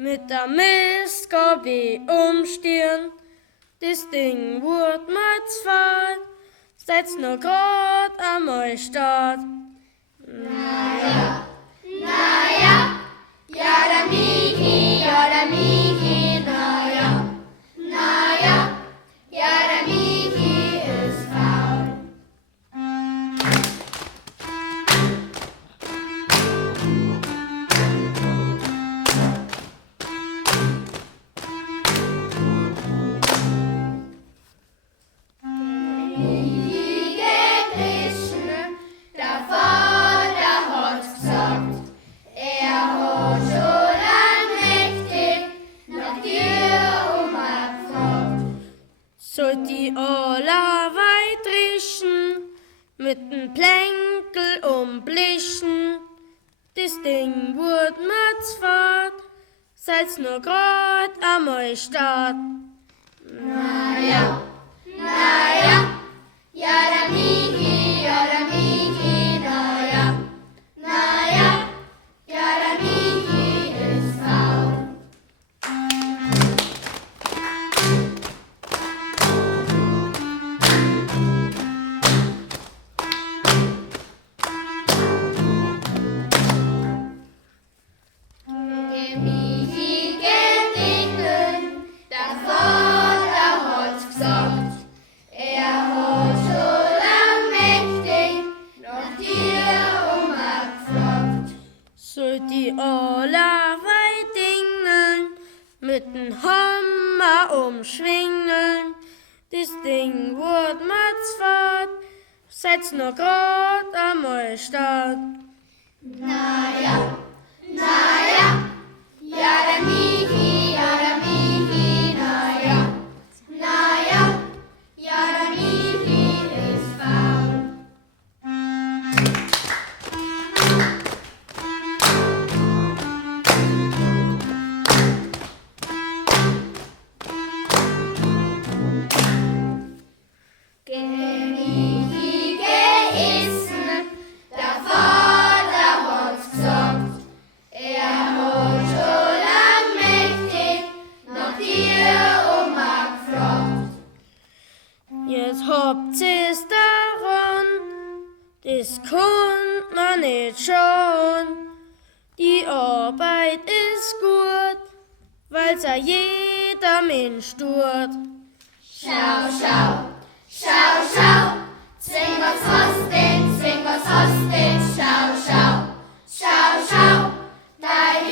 mit der Mist går vi umstieren. Das Ding wird mal zwei, seid's nur grad am Start. Naja, ja der Michi, naja, ja der Michi ist faul. Soll die alle weit riechen, mit dem Plänkel umblichen. Das Ding wird mit Fahrt, seid's nur grad am Start. Naja, ja der Michi, naja, ja der Michi ist faul. Geh Michi, geh dingeln, der Vater hat's gesagt. Er hat schon lang mächtig nach dir gefragt. Soll die alle weit dingeln, mit dem Hammer umschwingeln. Das Ding wird mit Fahrt, seid's nur grad am Start. Naja, ja der Michi, naja, ja der Michi ist faul. Geh Michi, geh essen, der Vater hat's gesagt. Er hat schon lang mächtig nach dir gefragt. Jetzt habt ihr's daran, das konnt man nicht schon. Die Arbeit ist gut, weil's ja jeder Mensch tut. Schau, zwing was hast du, schau, dein